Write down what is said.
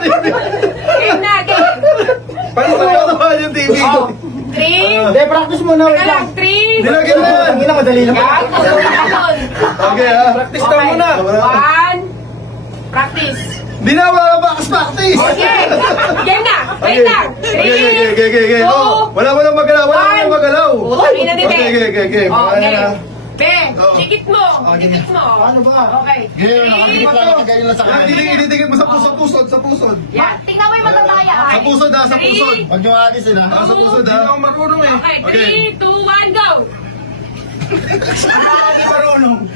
Game na, game. Paano ba yung TV? 3. Hindi, practice muna. Wait lang. 3. Nilagyan mo yan. Ang ina, madali lang. Okay ha. Practice ka muna. 1. Practice. Di na, wala pa kas practice. Okay. Game na. Wait lang. 3. Okay. Oh, wala mo nang magalaw. Wala mo nang magalaw. Sabi na din eh. Okay. Okay. Ayan na. Be, dikit mo. Dikit mo. Ano ba? Okay. Hindi pa nakagayon lang sa Yan, akin. ididikit mo sa pusod. Yan. Tingnan mo yung matataya. Sa pusod ha, sa pusod. Huwag nyo alisin ha. Sa pusod ha. Hindi ako marunong eh. Okay, 3, 2, 1, go! Marunong.